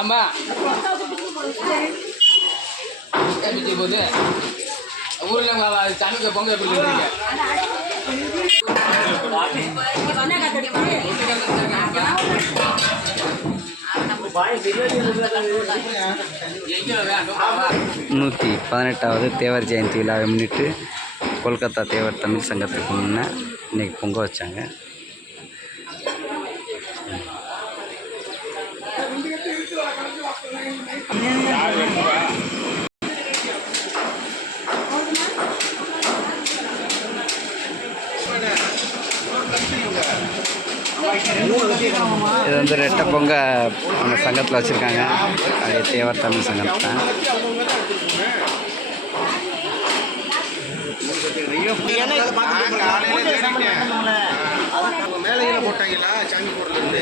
ஆமா போது ஊர்ல சாமிக்கு பொங்கல் எப்படி நூற்றி 18வது தேவர் ஜெயந்தி விழாவை முன்னிட்டு கொல்கத்தா தேவர் தமிழ் சங்கத்துக்கு முன்னே இன்றைக்கி பொங்க வச்சாங்க. இது வந்து ரெட்டை பொங்க அந்த சங்கத்தில் வச்சுருக்காங்க. அது தேவர் தமிழ் சங்கம் தான். மேலையில போட்டாங்களா சாமி போடுறது